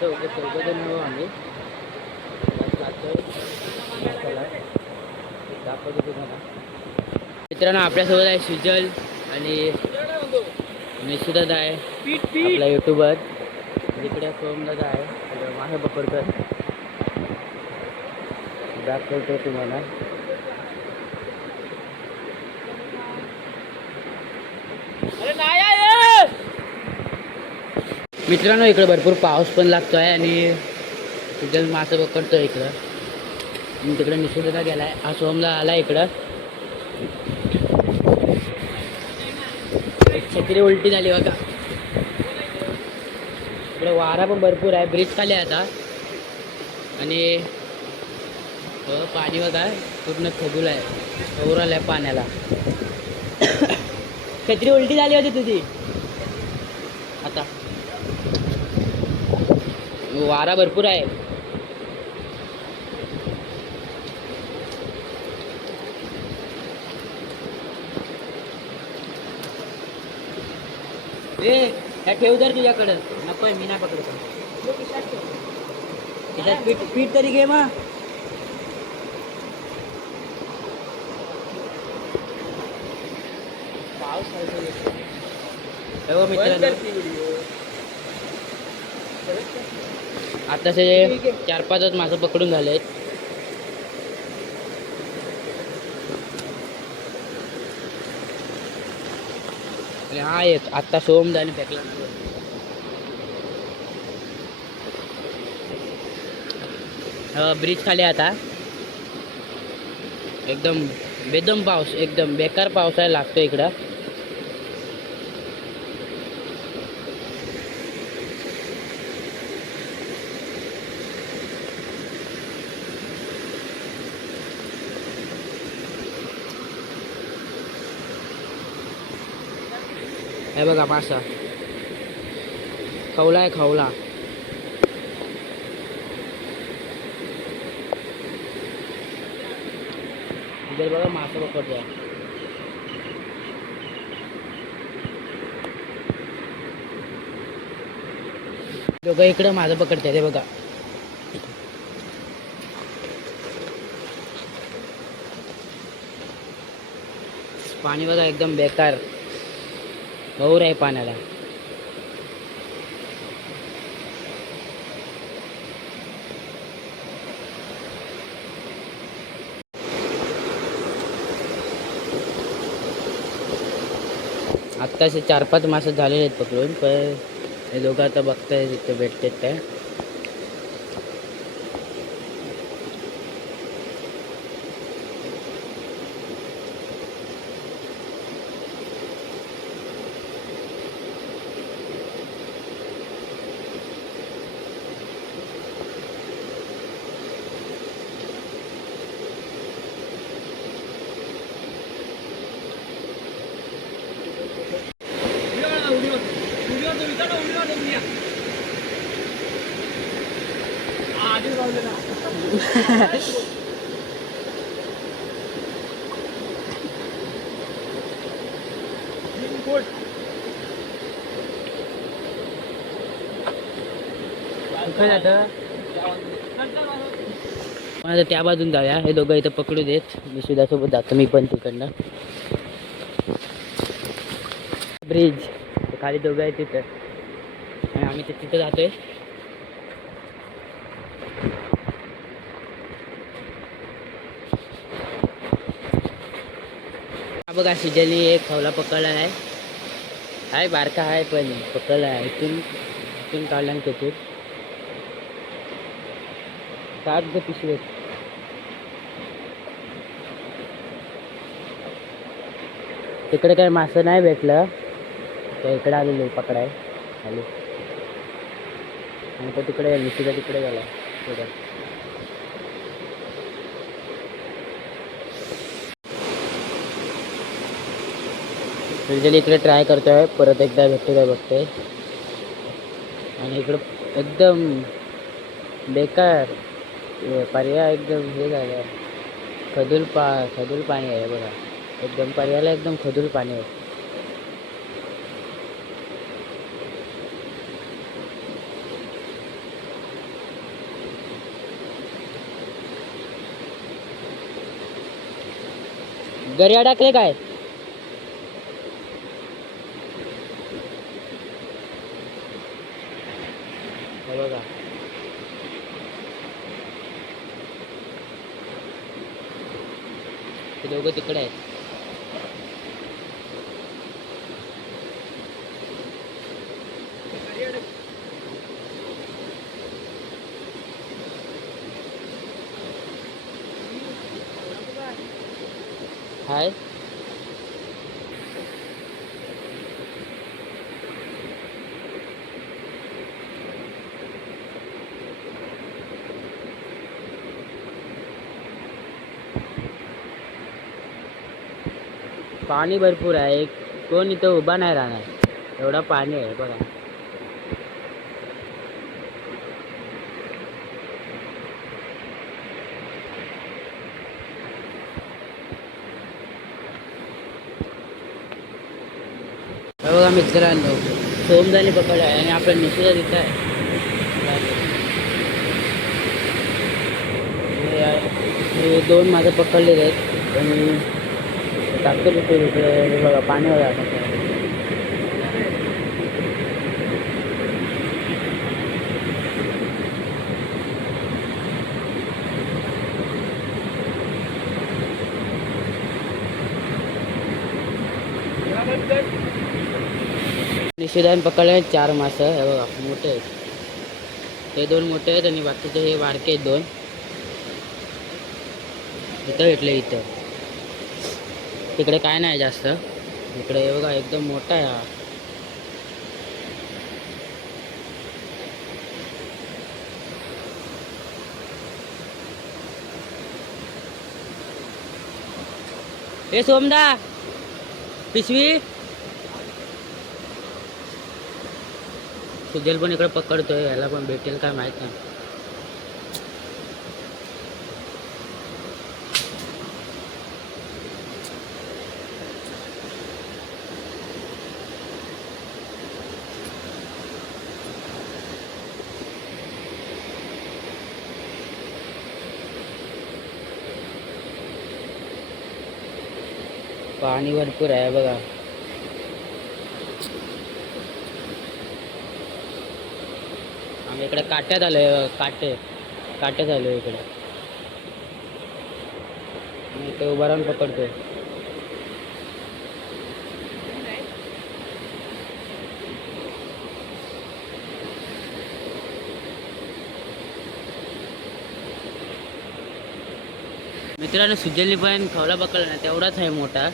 चौघजण आहो आम्ही दाखवतो तुम्हाला. मित्रांनो आपल्यासोबत आहे सुजल आणि निशुदादा आहे आपला युट्यूबर. इकडे सोमदादा आहे माझा पकडतोय दाखवतो तुम्हाला. मित्रांनो इकडे भरपूर पाऊस पण लागतोय आणि सुजल मासे पकडतोय इकडं. तिकडे निशुदादा गेलाय हा सोमदा आला इकडं. छत्री उलटी झाली बघा. इकडे वारा पण भरपूर आहे. ब्रिज खाली आहे आता आणि पाणी बघा पूर्ण खजूल आहे. ओव्हरऑल आहे पाण्याला. छत्री उलटी झाली होती तुझी आता. वारा भरपूर आहे. ह्या ठेव जर तुझ्याकडं नको आहे मी नाही पकडतो. त्याच्यात पीठ पीठ तरी घे मग. पाऊस मित्रांनो आताचे 4-5 मासे पकडून झालेत. हा एक आत्ता सोमदाने फेकला. ब्रिज खाली आता एकदम बेदम पाऊस एकदम बेकार पावसाळा लागतो इकडं. हे बघा मासा खवला आहे खवला. इधर बघा मासा पकडतोय. दोघं इकडं माझं पकडते ते बघा. पाणी बघा एकदम बेकार गौर आहे पाण्याला. आत्ताचे 4-5 मासे झालेले आहेत पकडून. पण हे दोघं आता बघताय तिथे भेटतात काय. आता त्या बाजून जाऊया. हे दोघं इथं पकडू देत. मी सुद्धा जातो मी पण तिकडनं. ब्रिज खाली दोघं आहेत तिथं आणि आम्ही तिथं जातोय. बघा सिजली एक खवला पकडला आहे. हाय बारका आहे पण पकडला आहे. इथून काढला आणि त्यातून 7 पिशवी. तिकडे काही मासं नाही भेटलं तर इकडे आलेलो पकडाय खाली. आणि तो तिकडे निशिदा तिकडे गेला पुढे. इकडे ट्राय करतोय परत एकदा भेटतो काय बघतोय. आणि इकडं एकदम बेकार पर्याय एकदम हे झालं. खदूल पाणी आहे बघा. एकदम पर्यायला एकदम खदूल पाणी आहे. घरी अडकले काय? हे बघा ते दोघं तिकडे आहेत. हाय पाणी भरपूर आहे. कोण इथं उभा नाही राहणार एवढा पाणी आहे बघा. हे बघा मित्रांनो सोमदानी पकडलं आहे आणि आपला निशिदा तिथं आहे. हे दोन माझं पकडलेले आहेत आणि टाकतो तिथे बघा पाणी बघा. निशिदाने पकडले 4 मासे. हे बघा मोठे आहेत. ते 2 मोठे आहेत आणि बाकीचे हे बारके आहेत 2. इथं भेटले इथं. तिकडे काय नाही जास्त. इकडे हे बघा एकदम मोठा आहे हा. हे सोमदा पिशवी. सुजल पण इकडे पकडतोय. याला पण भेटेल काय माहित नाही. पाणी भरपूर आहे बघा. आम्ही इकडे काट्यात आलोय. काट्यात आलोय इकडे. मी इथे उभा राहून पकडतोय. मित्रांनो सुजलनी पण खवला पकडला ना तेवढाच आहे मोठा.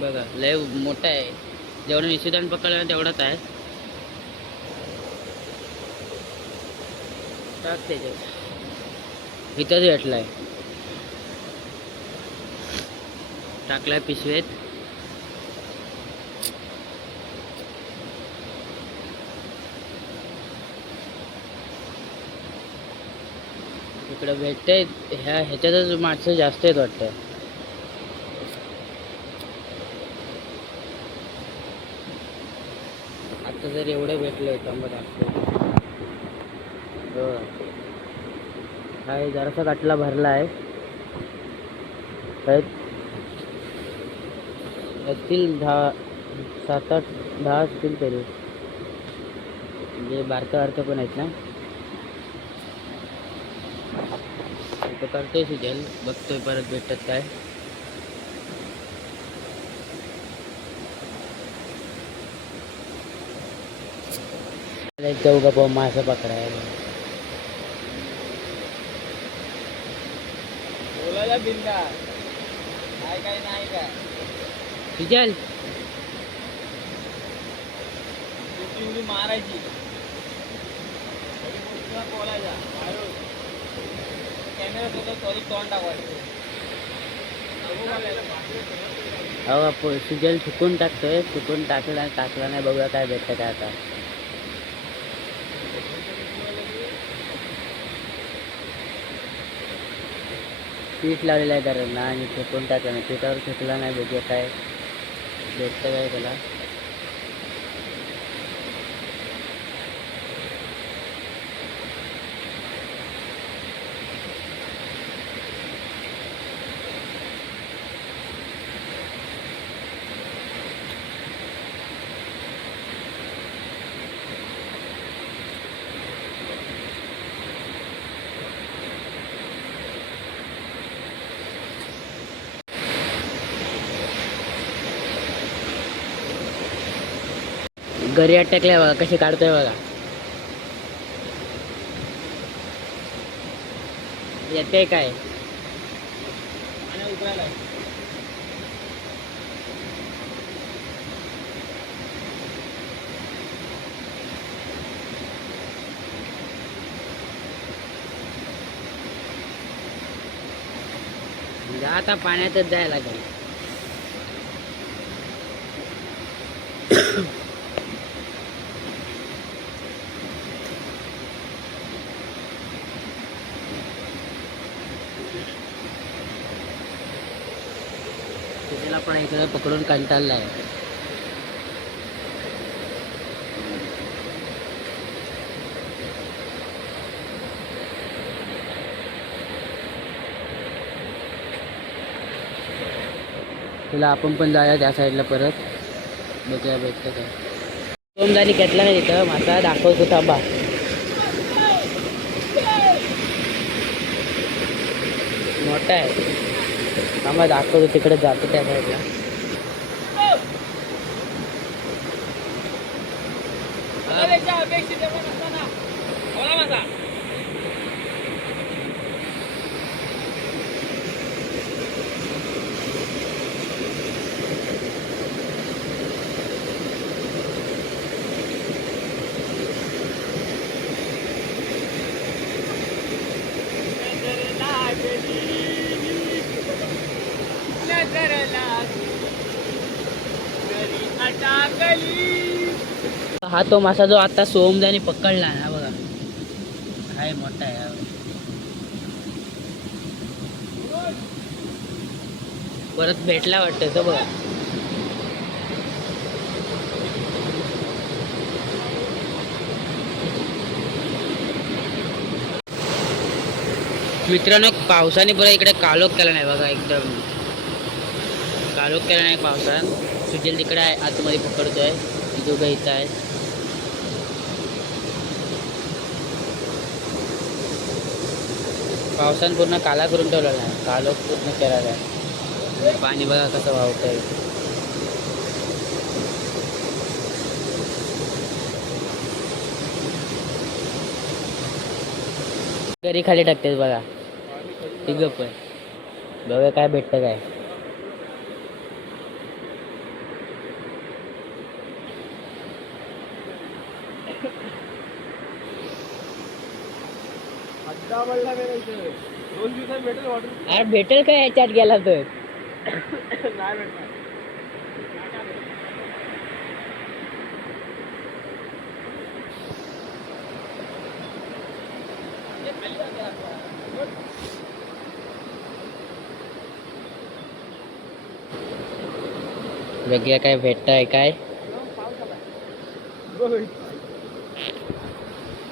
बघा लय मोठा आहे. जेवढा निशिदाने पकडला ना तेवढाच आहे. टाक त्याच्यात. इथंच भेटलाय. टाकलाय पिशवेत. इकडे भेटते. ह्याच्यातच माणसं जास्त आहेत वाटतं. आता जर एवढे भेटले तर काय जरासा काटला भरला आहे. असतील 7-8-10 असतील तरी. म्हणजे बारकं पण आहेत ना. इथं करतोय सुजल. बघतोय परत भेटत काय. चौघा पाहून मासा पकडायला. बोलायला बिंदा काय नाही का सुजल. मारायची बोलायचा कॅमेरा तोंड टाकायचं. हो सुजल चुकून टाकतोय. चुकून टाकला नाही. बघूया काय भेटतं काय आता. पीठ लावलेलं आहे घरांना आणि चुकून टाकला नाही. पीठावर चुकला नाही. बघूया काय भेटतं काय त्याला. घरी अटकलाय बघा, कशी काढतोय बघा. येते काय आता पाण्यातच जायला लागेल. तिला पण इकडे पकडून कंटाळलाय. तुला आपण पण जाऊया त्या साईडला परत, बघूया भेटतं काय. सोमदानी घेतला नाही तिथं, मासा दाखवतो थांबा. मोठा आहे, थांबा दाखवतो, तिकडे जातो त्या साईडला. हा तो मासा जो आता सोमदानी पकडला ना बघा, हाय मोठा आहे. परत भेटला वाटतं तो बघा. मित्रांनो, पावसाने बरं इकडे काळोख केला नाही बघा, एकदम काळोख केला नाही पावसानं. सुजल तिकडे आहे, आतमध्ये पकडतोय, दोघं इथं आहे. पावसानं पूर्ण काला करून ठेवलेला आहे, काळोख पूर्ण केलेला आहे. पाणी बघा कसं वाहतंय. घरी खाली टाकतेस बघा तिघं पण. बघा काय भेटतं काय. अरे भेटेल काय याच्यात गेला तर. बघूया काय भेटतंय काय.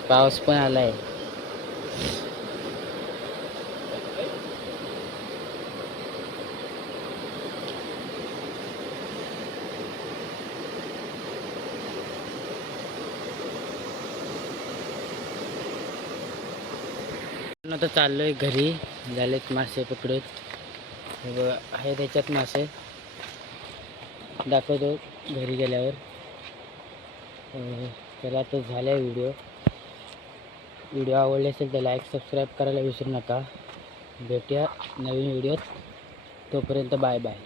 पाऊस पण आलाय. आता चाललोय घरी, झालेत मासे पकडून. हे बघा आहे त्याच्यात मासे, दाखवतो घरी गेल्यावर. चला आता झाला व्हिडिओ. व्हिडिओ आवडले असेल तर लाईक सबस्क्राईब करायला विसरू नका. भेटूया नवीन व्हिडिओत, तोपर्यंत बाय बाय.